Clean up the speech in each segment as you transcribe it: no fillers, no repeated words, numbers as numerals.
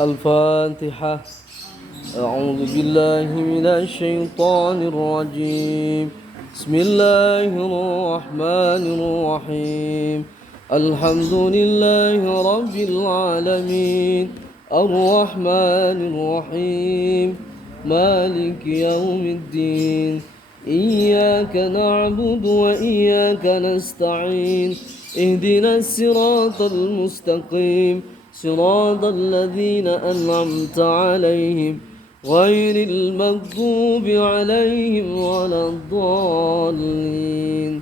الفاتحة. أعوذ بالله من الشيطان الرجيم. بسم الله الرحمن الرحيم. الحمد لله رب العالمين الرحمن الرحيم مالك يوم الدين إياك نعبد وإياك نستعين اهدنا الصراط المستقيم صراط الذين أنعمت عليهم غير المغضوب عليهم ولا الضالين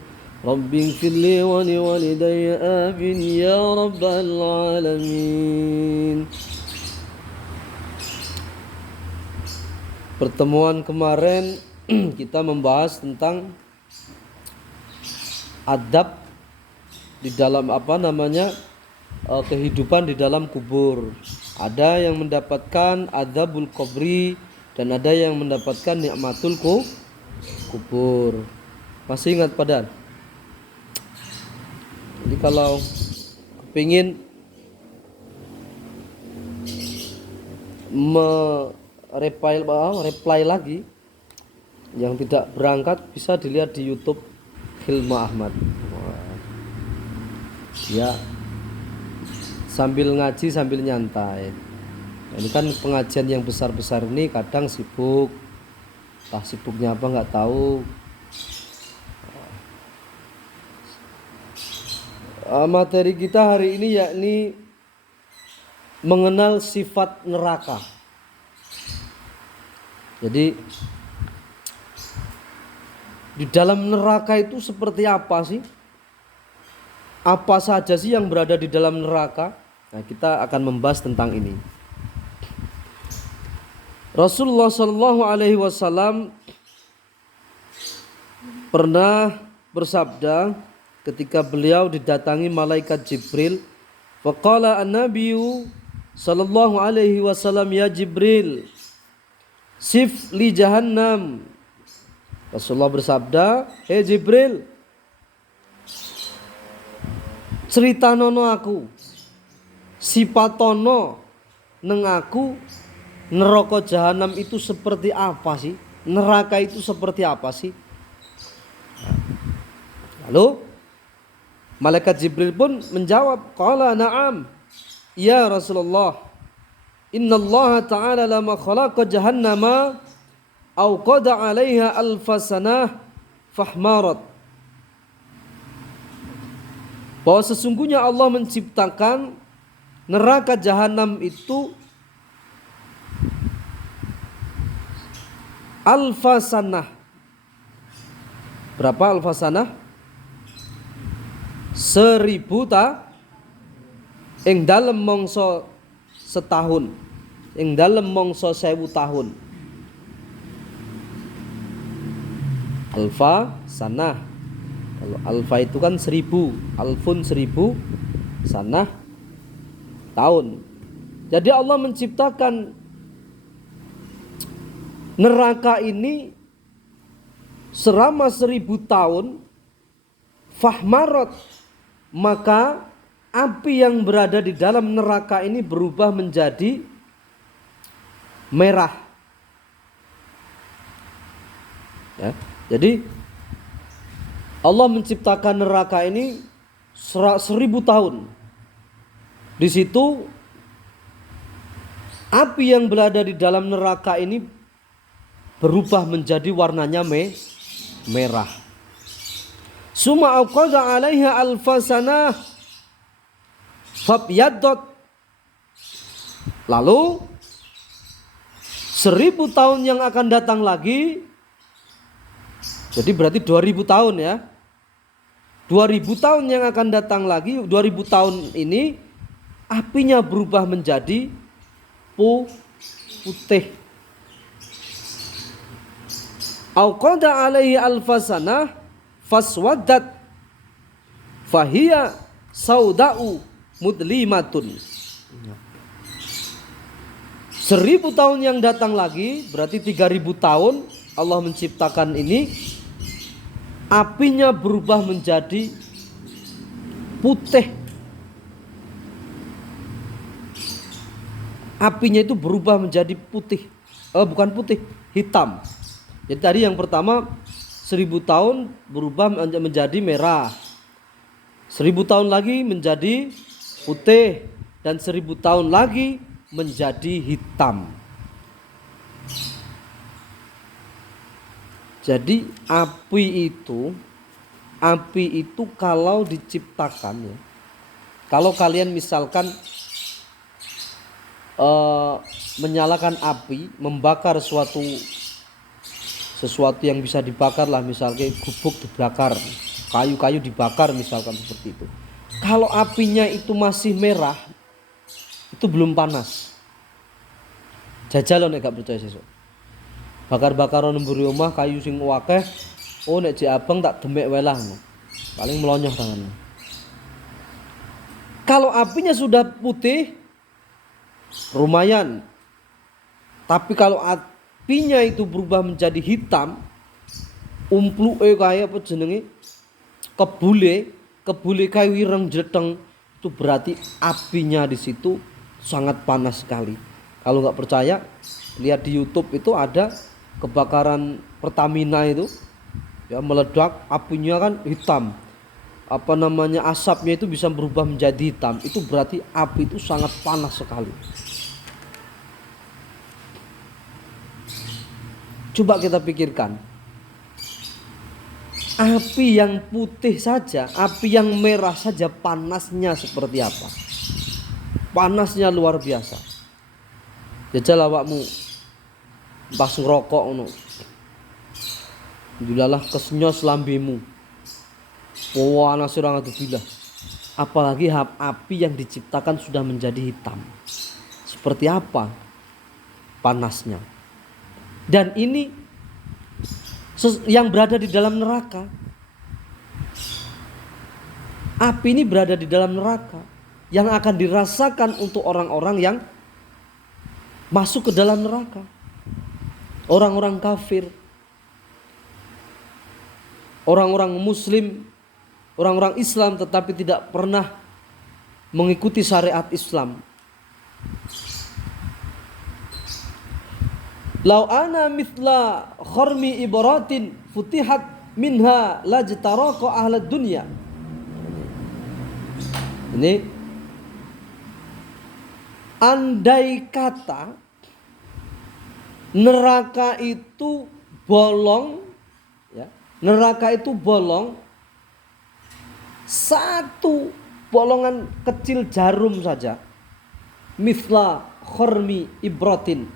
رب اغفر لي ولوالدي آمين يا رب العالمين. Pertemuan kemarin kita membahas tentang adab di dalam kehidupan di dalam kubur. Ada yang mendapatkan adzabul qabri dan ada yang mendapatkan nikmatul kubur. Masih ingat Padan? Jadi kalau kepingin reply lagi yang tidak berangkat bisa dilihat di YouTube Hilma Ahmad. Ya, sambil ngaji sambil nyantai. Ini kan pengajian yang besar-besar ini kadang sibuk, entah sibuknya apa nggak tahu. Materi kita hari ini yakni mengenal sifat neraka. Jadi di dalam neraka itu seperti apa sih? Apa saja sih yang berada di dalam neraka? Nah, kita akan membahas tentang ini. Rasulullah Shallallahu Alaihi Wasallam pernah bersabda ketika beliau didatangi malaikat Jibril. Faqala an-nabiyyu Shallallahu Alaihi Wasallam, ya Jibril, sif li jahannam. Rasulullah bersabda, hei Jibril, ceritanono aku, sipatono neng aku, neraka jahanam itu seperti apa sih? Neraka itu seperti apa sih? Lalu malaikat Jibril pun menjawab, qala na'am ya Rasulullah, innallaha ta'ala lama khalaqa jahannama au qada 'alaiha alfasanah fahmarat. Bahwa sesungguhnya Allah menciptakan neraka jahanam itu alfasanah. Berapa alfasanah? 1000 ing dalem mangsa setahun, ing dalem mangsa 1000 tahun. Alfa sanah. Kalau alfa itu kan 1000, alfun 1000, sanah tahun. Jadi Allah menciptakan neraka ini selama 1000 tahun, fahmarot, maka api yang berada di dalam neraka ini berubah menjadi merah. Ya, jadi Allah menciptakan neraka ini 1000 tahun. Di situ api yang berada di dalam neraka ini berubah menjadi warnanya merah. Suma aqada 'alaiha alfasanah fabyaddot. Lalu 1000 tahun yang akan datang lagi, jadi berarti 2000 tahun ya. 2000 tahun yang akan datang lagi, 2000 tahun ini apinya berubah menjadi putih. Aqada 'alaihi alfasanah faswadat fahiya sauda'u mudlimatun. 1000 tahun yang datang lagi berarti 3000 tahun Allah menciptakan ini, apinya berubah menjadi putih. apinya itu berubah menjadi putih. Bukan putih, hitam. Jadi tadi yang pertama 1000 tahun berubah menjadi merah. 1000 tahun lagi menjadi putih. Dan 1000 tahun lagi menjadi hitam. Jadi api itu kalau diciptakan ya. Kalau kalian misalkan menyalakan api, membakar sesuatu yang bisa dibakar lah, misalnya gubuk dibakar, kayu-kayu dibakar misalkan seperti itu. Kalau apinya itu masih merah, itu belum panas. Jajal nek gak percaya sesuk. Bakar-bakaran mburi omah kayu sing akeh, nek jek abang tak demek welah. Paling melonyoh tangannya. Kalau apinya sudah putih, lumayan. Tapi kalau apinya itu berubah menjadi hitam, umpluke kayak apa jenenge? Kebule kayu ireng jeteng, itu berarti apinya di situ sangat panas sekali. Kalau nggak percaya, lihat di YouTube itu ada kebakaran Pertamina itu, ya meledak, apinya kan hitam. Asapnya itu bisa berubah menjadi hitam. Itu berarti api itu sangat panas sekali. Coba kita pikirkan. Api yang putih saja, api yang merah saja panasnya seperti apa? Panasnya luar biasa. Jajal awakmu pas ngerokok ngono. Dilalah kesenyos lambemu. Panas ora ngadubilah. Apalagi api yang diciptakan sudah menjadi hitam. Seperti apa panasnya? Dan ini yang berada di dalam neraka. Api ini berada di dalam neraka yang akan dirasakan untuk orang-orang yang masuk ke dalam neraka. Orang-orang kafir, orang-orang muslim, orang-orang Islam tetapi tidak pernah mengikuti syariat Islam. Lau ana mithla kharmi ibaratin futihat minha lajtaraka ahlad dunya. Ini andai kata neraka itu bolong, ya, neraka itu bolong satu bolongan kecil jarum saja, mithla kharmi ibratin.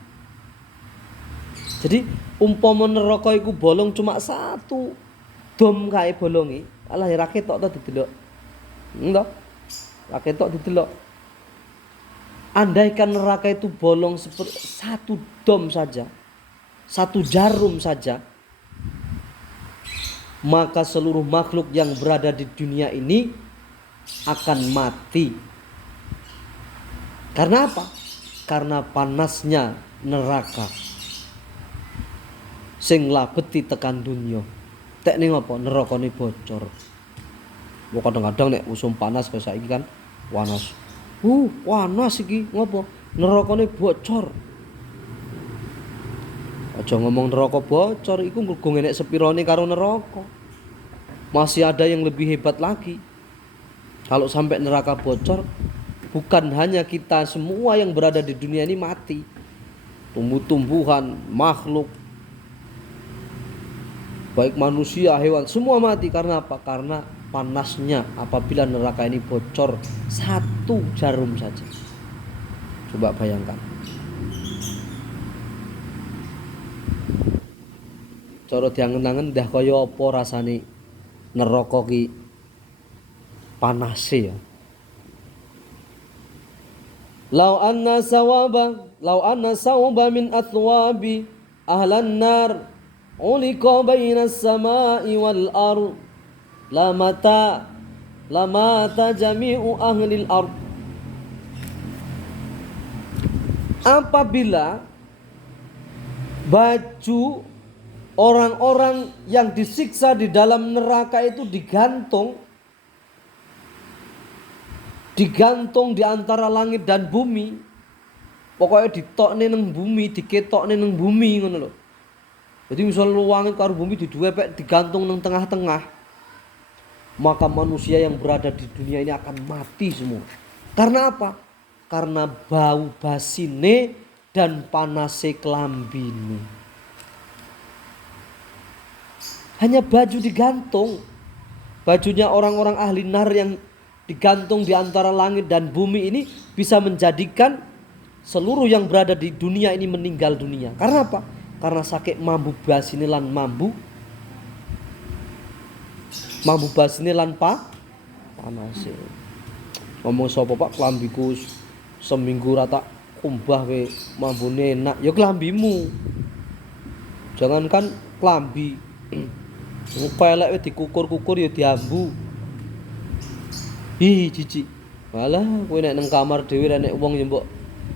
Jadi umpama neraka iku bolong cuma satu dom kae bolongi, alah ra ketok to didelok. Enggak. Ra ketok didelok. Andaikan neraka itu bolong seperti satu dom saja, satu jarum saja, maka seluruh makhluk yang berada di dunia ini akan mati. Karena apa? Karena panasnya neraka. Sing labeti tekan dunia. Tek ning apa? Nerakane bocor. Wong kadang-kadang nek usum panas kaya saiki kan panas. Panas iki ngopo? Nerakane bocor. Aja ngomong neraka bocor, iku nggo enek sepirane karo neraka. Masih ada yang lebih hebat lagi. Kalau sampai neraka bocor, bukan hanya kita semua yang berada di dunia ini mati. Tumbuh-tumbuhan, makhluk, baik manusia, hewan, semua mati. Karena apa? Karena panasnya apabila neraka ini bocor satu jarum saja. Coba bayangkan. Cara diangen-angen dah kaya apa rasane neraka ki panase ya. Lau anna sawba min athwabi ahlan nar ulika bainas samai wal ard lamata jami'u ahlil ard. Apabila baju orang-orang yang disiksa di dalam neraka itu digantung di antara langit dan bumi, Pokoknya ditokne nang bumi, diketokne nang bumi ngono lho. Jadi misal langit karo bumi diduwepek digantung nang tengah-tengah, maka manusia yang berada di dunia ini akan mati semua. Karena apa? Karena bau basine dan panase kelambine. Hanya baju digantung. Bajunya orang-orang ahli nar yang digantung di antara langit dan bumi ini bisa menjadikan seluruh yang berada di dunia ini meninggal dunia. Karena apa? Karena sakit mambu basine lan mambu basine lan panase. Ngomong sapa Pak, klambiku seminggu rata kumbah we mambune enak. Ya klambimu. Jangankan klambi. Pelek we dikukur-kukur ya diambu. Hi jijik. Malah kowe nek nang kamar dhewe nek wong ya mbok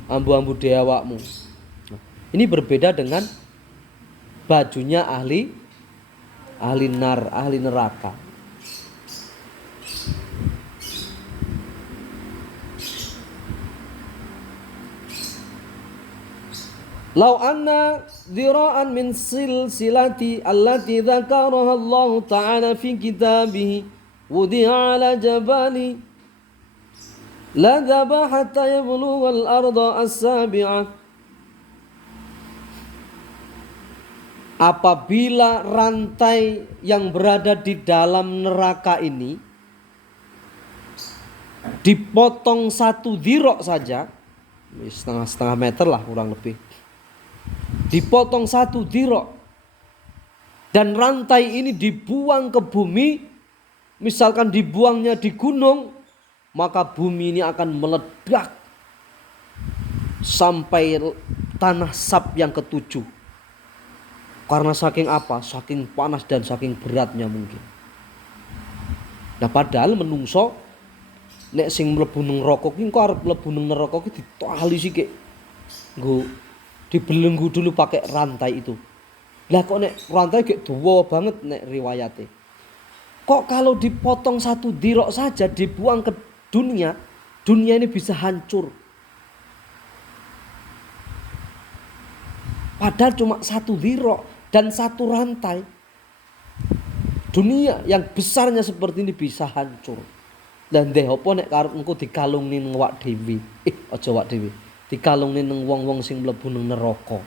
ambu-ambu dhewe awakmu. Ini berbeda dengan bajunya ahli neraka. Lau anna dhira'an min silsilati allati dzakaraha Allah Ta'ala fi kitabihi wudi'a ala jabali la dhaba hatta yablugha al-arda as-sabi'ah. Apabila rantai yang berada di dalam neraka ini dipotong 1 dhira' saja, setengah meter lah kurang lebih, dipotong 1 dhira' dan rantai ini dibuang ke bumi, misalkan dibuangnya di gunung, maka bumi ini akan meledak sampai tanah Sab yang ke-7. Karena saking apa? Saking panas dan saking beratnya mungkin. Nah padahal menungso nek sing mlebu nang neraka ki engko arep mlebu nang neraka ki ditali sithik. Nggo dibelenggu dulu pakai rantai itu. Lah kok nek rantai gek dawa banget nek riwayate. Kok kalau dipotong 1 dhira' saja dibuang ke dunia ini bisa hancur. Padahal cuma 1 dhira' dan 1 rantai. Dunia yang besarnya seperti ini bisa hancur. Dan ndeh apa nek karep engko dikalungni nang wak dhewe. Aja wak dhewe. Dikalungni nang wong-wong sing mlebu nang neraka.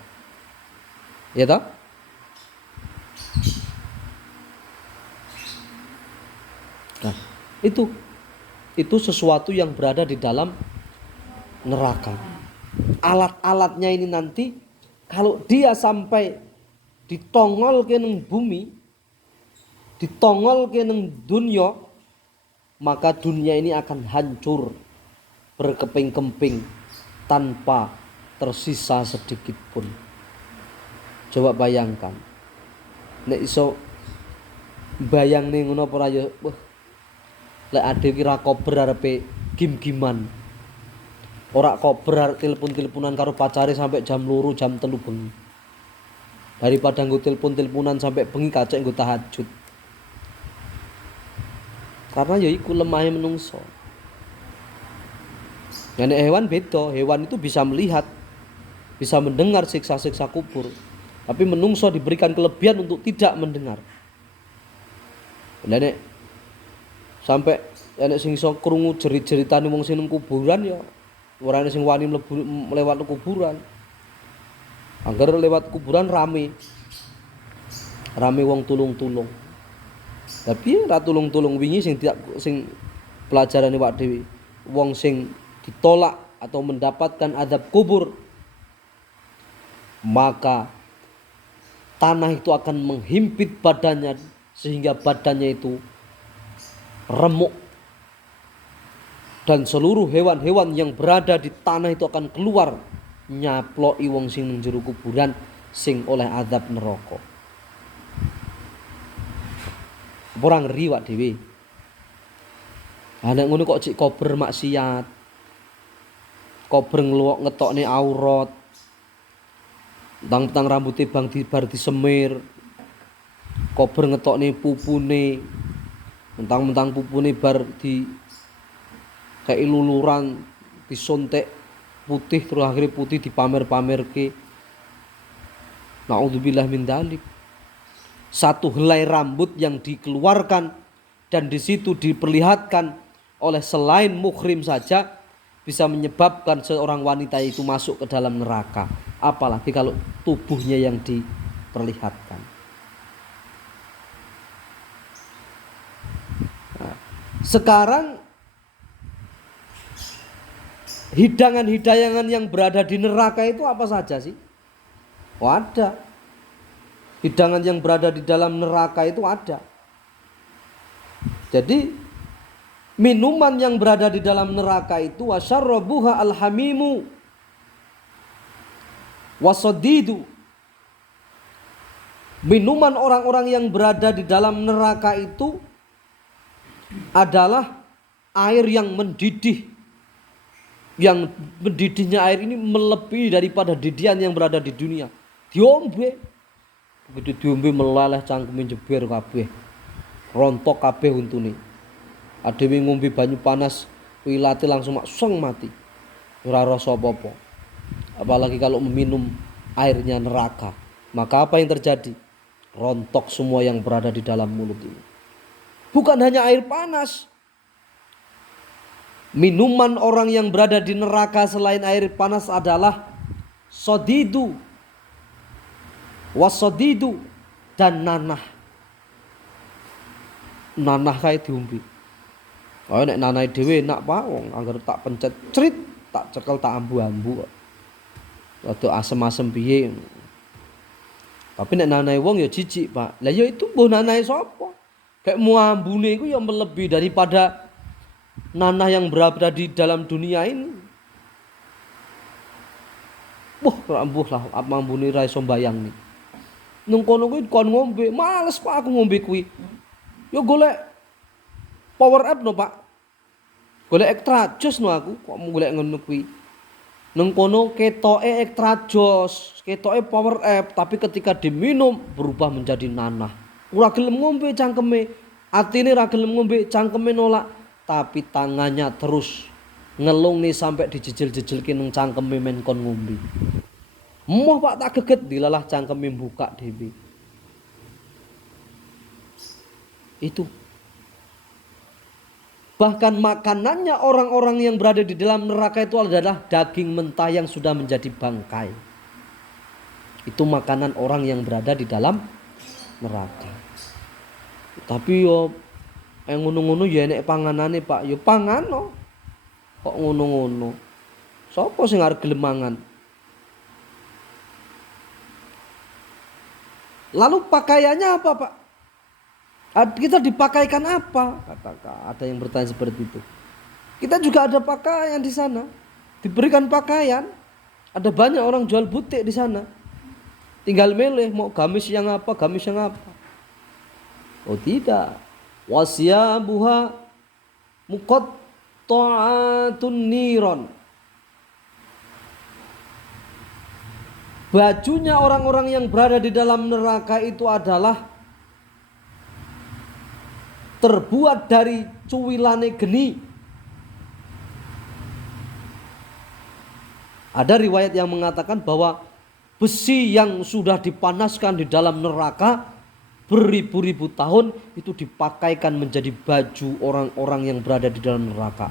Ya toh? Nah, itu sesuatu yang berada di dalam neraka. Alat-alatnya ini nanti kalau dia sampai ditongol ke nang bumi, ditongol ke nang dunia, maka dunia ini akan hancur berkeping-keping tanpa tersisa sedikit pun. Coba bayangkan, nek iso bayangne ngono apa ora ya, lek ade ki ra kober arepe gim-giman. Ora kober telepon-teleponan karo pacare sampai jam 2 jam 3 bengi. Daripada nggo telepon-teleponan sampai bengi kacek nggo tahajud. Karena ya iku lemahe menungso. Nek hewan beda, hewan itu bisa melihat, bisa mendengar siksa-siksa kubur. Tapi menungso diberikan kelebihan untuk tidak mendengar. Nek sampai nek sing iso krungu jerit-jeritane wong sing nang kuburan ya ora ana sing wani mlebu lewat kuburan. Angger lewat kuburan rame wong tulung-tulung. Tapi ra tulung-tulung wingi sing pelajarane wak dhewe. Wong sing ditolak atau mendapatkan azab kubur, maka tanah itu akan menghimpit badannya sehingga badannya itu remuk. Dan seluruh hewan-hewan yang berada di tanah itu akan keluar nyaploki wong sing ning jero kuburan sing oleh azab neraka. Ora ngeri wak dhewe. Nek ngono kok cik kober maksiat. Kober ngetokne aurat. Tang rambute bang bar disemir. Kober ngetokne pupune. Mentang-mentang pupune bar di kayak luluran disontek putih terus akhirnya putih dipamer-pamerke. Naudzubillah min dzalik. Satu helai rambut yang dikeluarkan dan di situ diperlihatkan oleh selain muhrim saja bisa menyebabkan seorang wanita itu masuk ke dalam neraka. Apalagi kalau tubuhnya yang diperlihatkan. Nah, sekarang hidangan-hidangan yang berada di neraka itu apa saja sih? Oh, ada. Hidangan yang berada di dalam neraka itu ada. Jadi minuman yang berada di dalam neraka itu wasyarrabuha alhamimu wasadidu. Minuman orang-orang yang berada di dalam neraka itu adalah air yang mendidih. Yang mendidihnya air ini melebihi daripada didihan yang berada di dunia. Diombe. Begitu diombe meleleh cangkeme jeber kabeh. Rontok kabeh untune. Adewe ngombe banyu panas, wilate langsung maksong mati. Ora rasa apa-apa. Apalagi kalau meminum airnya neraka. Maka apa yang terjadi? Rontok semua yang berada di dalam mulut ini. Bukan hanya air panas. Minuman orang yang berada di neraka selain air panas adalah sodidu, wasodidu, dan nanah. Nanah kayak diumbi. Oh nek nanah dhewe enak Pak wong anggar tak pencet crit tak cekel tak ambu-ambu. Rada asem-asem piye. Tapi nek nanah wong ya jijik Pak. Lah ya itu mbuh nanah sapa? Kayak mu ambune iku ya melebihi daripada nanah yang berada di dalam dunia ini. Wah, rambuh lah apa ambune ra iso mbayang nih. Nang kono kuwi kon ngombe, males Pak aku ngombe kuwi. Yo golek power up no Pak. Golek extra jos no aku kok mau golek ngono kuwi. Nang kono ketoke extra jos, ketoke power up, tapi ketika diminum berubah menjadi nanah. Ora gelem ngombe cangkeme, atine ra gelem ngombe cangkeme nolak, tapi tangannya terus ngelung nih sampai dijejel-jejelke nang cangkeme men kon ngombe. Moh Pak tak geget dilalah cangkeme buka dhewe. Itu. Bahkan makanannya orang-orang yang berada di dalam neraka itu adalah daging mentah yang sudah menjadi bangkai. Itu makanan orang yang berada di dalam neraka. Tapi yo ngono-ngono ya enek panganane Pak. Yo pangano. Kok ngono-ngono. Sopo sing arep gelem mangan? Lalu pakaiannya apa Pak? Kita dipakaikan apa? Katakan ada yang bertanya seperti itu. Kita juga ada pakaian di sana. Diberikan pakaian. Ada banyak orang jual butik di sana. Tinggal milih mau gamis yang apa, gamis yang apa. Oh tidak. Wasyabuha muqatta'atun niron. Bajunya orang-orang yang berada di dalam neraka itu adalah terbuat dari cuwilane geni. Ada riwayat yang mengatakan bahwa besi yang sudah dipanaskan di dalam neraka beribu-ribu tahun itu dipakaikan menjadi baju orang-orang yang berada di dalam neraka.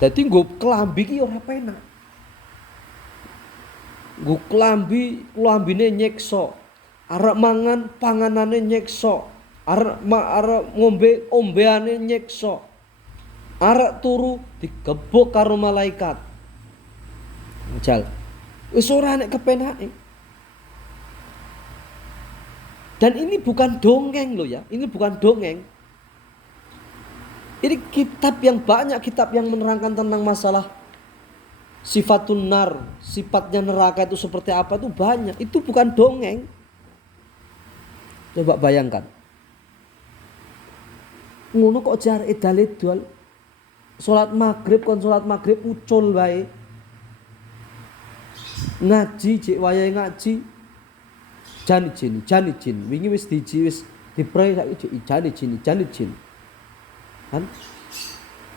Jadi nggo klambi ki ora penak. Nggo klambine nyekso. Arep mangan panganane nyekso. Arek ngombe ombeane nyekso. Arek turu digebuk karo malaikat. Jal. Wis ora nek kepenake. Dan ini bukan dongeng loh ya. Ini bukan dongeng. Ini kitab yang banyak, kitab yang menerangkan tentang masalah sifatun nar, sifatnya neraka itu seperti apa itu banyak. Itu bukan dongeng. Coba bayangkan. Ngono kok jar edal-edal. Salat maghrib kon salat maghrib ucul wae. Ngaji jek wayahe ngaji. Jan izin. Wingi wis dipray saiki jan izin. Kan?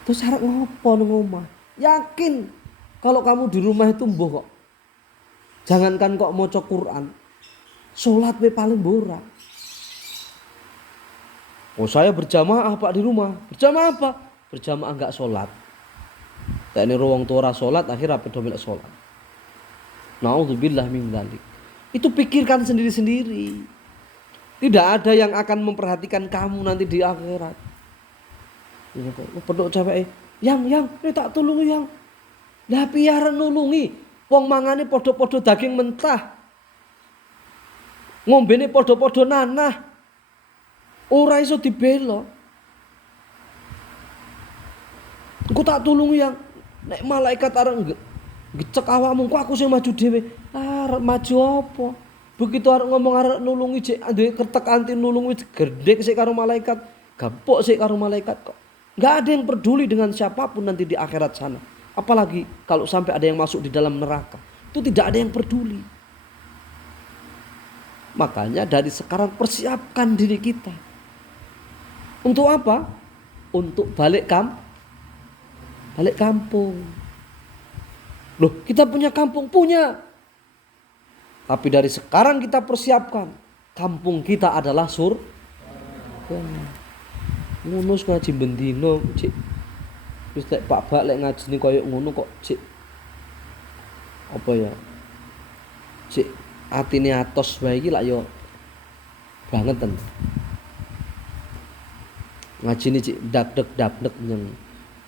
Terus arep ngopo nang omah? Yakin Kalau kamu di rumah itu mbuh kok. Jangankan kok maca Quran, salat we paling borak. Oh saya berjamaah Pak di rumah. Berjamaah apa? Berjamaah enggak salat. Tak ini ruang tua salat akhirnya pedo melek salat. Nauzubillah min dzalik. Itu pikirkan sendiri-sendiri. Tidak ada yang akan memperhatikan kamu nanti di akhirat. Pedok cewek, yang, ini tak tulungi yang. Lah piye nulungi? Wong mangane podo-podo daging mentah. Ngombene podo-podo nanah. Ora iso dibela. Engko tak tulungi yang. Nek malaikat arep ngecek awakmu, kok aku sing maju dhewe. Arep maju apa? Begitu arep ngomong arep nulungi jek duwe kertek anti nulungi gerdek sik karo malaikat, gapok sik karo malaikat kok. Enggak ada yang peduli dengan siapapun nanti di akhirat sana. Apalagi kalau sampai ada yang masuk di dalam neraka. Itu tidak ada yang peduli. Makanya dari sekarang persiapkan diri kita. Untuk apa? Untuk balik kampung. Loh, kita punya kampung? Punya. Tapi dari sekarang kita persiapkan. Kampung kita adalah surga. Ngono ngaji bendino, Cik. Wis lek Pak Bak lek ngajine koyo ngono kok, Cik. Apa ya? Cik atine atos wae iki lak yo bangeten. Ngajine Cik dak-dek nyeng.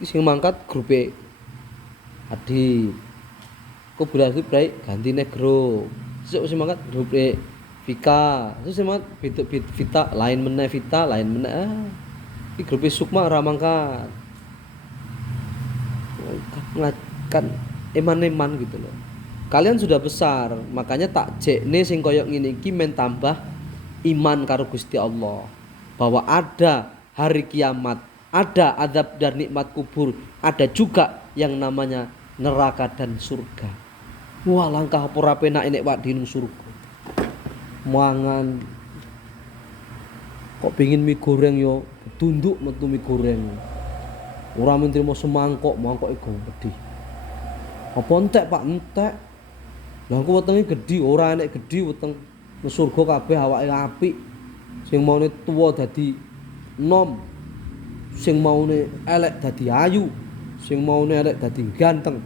Iki sing mangkat grupe Adi. Kok berarti baik ganti negro. Sesuk sing mangkat grupe Vika. Terus sing mangkat Vita, lain meneh Vita, lain meneh. Iki grupe Sukma ora mangkat. Kan eman-eman gitu loh. Kalian sudah besar, makanya tak jekne sing koyok ngene iki men tambah iman karo Gusti Allah. Bahwa ada hari kiamat, ada azab dan nikmat kubur, ada juga yang namanya neraka dan surga. Wah, langkah apa ora penak nek wak dinung surga. Mangan kok pengin mie goreng yo, tunduk metu mie goreng. Ora mentrimo semangkok, mangkoke gede. Apa entek Pak, entek. Lah aku wetenge gedhi, ora enek gedhi weteng. Nang surga kabeh awake apik. Sing maune tuwa dadi enom. Sing maune elek dadi ayu. Sing maune elek dadi ganteng.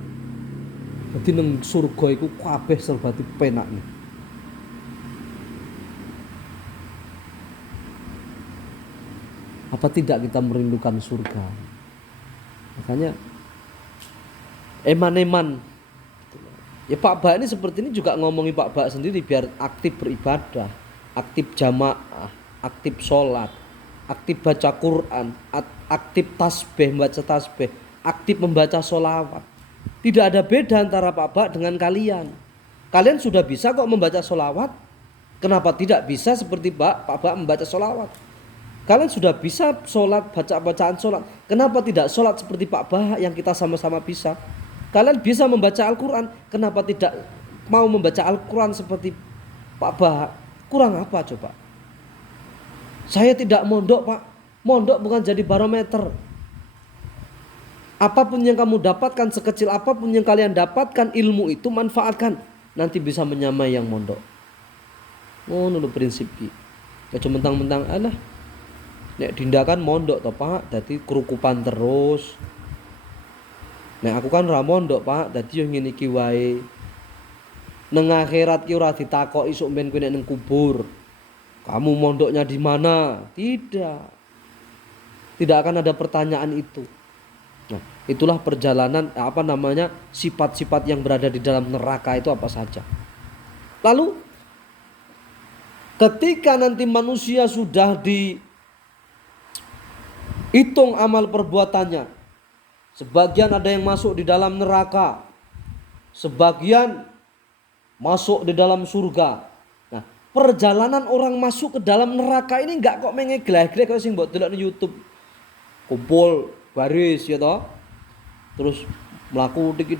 Dadi nang surga iku kabeh serba penak. Apa tidak kita merindukan surga? Makanya eman-eman. Ya Pak Bak ini seperti ini juga ngomongi Pak Bak sendiri biar aktif beribadah, aktif jamaah, aktif sholat, aktif baca Quran, aktif tasbih, membaca tasbih, aktif membaca sholawat. Tidak ada beda antara Pak Bak dengan kalian. Kalian sudah bisa kok membaca sholawat. Kenapa tidak bisa seperti Pak Bak membaca sholawat? Kalian sudah bisa sholat, baca bacaan sholat. Kenapa tidak sholat seperti Pak Bah yang kita sama-sama bisa? Kalian bisa membaca Al-Quran. Kenapa tidak mau membaca Al-Quran seperti Pak Bah? Kurang apa coba? Saya tidak mondok Pak. Mondok bukan jadi barometer. Apapun yang kamu dapatkan, sekecil apapun yang kalian dapatkan, ilmu itu manfaatkan. Nanti bisa menyamai yang mondok. Oh, nulu prinsip ki. Cuma mentang-mentang alah. Nek dindakan mondok toh Pak, dadi kerukupan terus. Nek aku kan ora mondok Pak, dadi yo ngene iki wae. Nang akhirat ki ora ditakoki sok ben kowe nek nang kubur. Kamu mondoknya di mana? Tidak. Tidak akan ada pertanyaan itu. Nah, itulah perjalanan sifat-sifat yang berada di dalam neraka itu apa saja. Lalu ketika nanti manusia sudah hitung amal perbuatannya. Sebagian ada yang masuk di dalam neraka. Sebagian masuk di dalam surga. Nah, perjalanan orang masuk ke dalam neraka ini enggak kok mengegleh-gleh kayak sing mbok delok di YouTube. Kumpul baris ya toh. Terus mlaku dik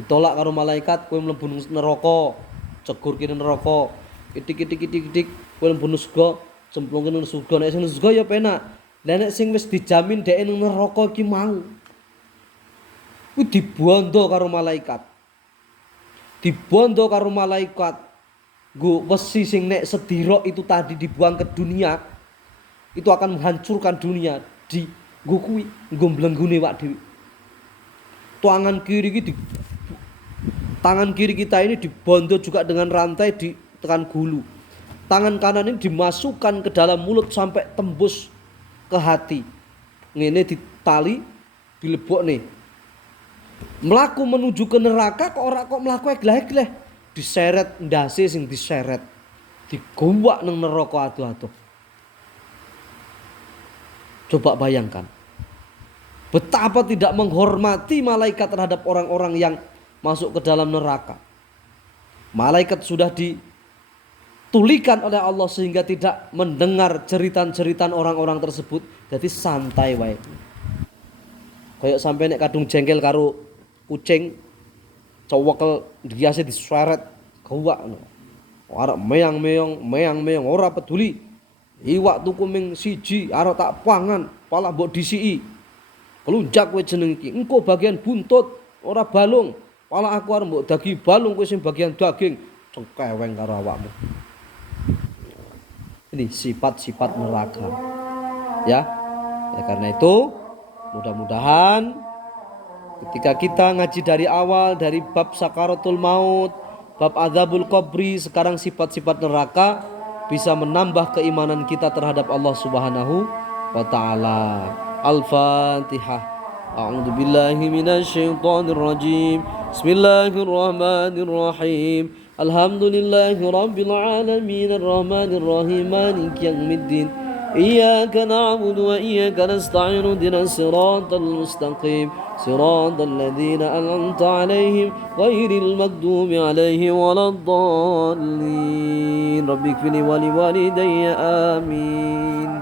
ditolak karo malaikat kowe mlebu neraka. Cegur kene neraka. Dik kowe mlebu surga, cemplungke nang surga. Nek sing surga ya penak. Lah nek sing wis dijamin dhek ning neraka iki mau. Kuwi dibondo karo malaikat. Dibondo karo malaikat. Nggo wesi sing nek sedira itu tadi dibuang ke dunia, itu akan menghancurkan dunia. Di nggo kuwi, nggo mblenggune wak dhewe. Tangan kiri kita ini dibondo juga dengan rantai di tekan gulu. Tangan kanan ini dimasukkan ke dalam mulut sampai tembus ke hati. Ngene ditali, dilebokne. Melaku menuju ke neraka kok ora kok mlaku egleh-egleh. Diseret ndase sing diseret. Digowak nang neraka adoh-adoh. Coba bayangkan. Betapa tidak menghormati malaikat terhadap orang-orang yang masuk ke dalam neraka. Malaikat sudah ditulikan oleh Allah sehingga tidak mendengar jeritan-jeritan orang-orang tersebut. Jadi santai wae. Kayak sampai nek kadung jengkel karo kucing, cowokel diase diseret gawak ngono. Arep meang-meong ora peduli. Iwak tuku ming siji arep tak pangan, pala mbok disiki. Pelunjak kowe jeneng iki. Engko bagian buntut ora balung. Pala aku arep mbok dagi balung kowe sing bagian daging. Cengkeweng karo awakmu. Ini sifat-sifat neraka. Ya. Ya karena itu mudah-mudahan ketika kita ngaji dari awal dari bab sakaratul maut, bab adzabul qabri, sekarang sifat-sifat neraka bisa menambah keimanan kita terhadap Allah Subhanahu wa taala. Al-Fatihah. A'udzu billahi minasyaitonir rajim. Bismillahirrahmanirrahim. Alhamdulillahi rabbil alamin arrahmanir rahim maliki yaumiddin. Iyyaka na'budu wa iyyaka nasta'in ihdinas siratal mustaqim siratal ladzina an'amta 'alaihim ghairil maghdubi 'alaihim waladdallin. Rabbighfirli wa liwalidayya amin.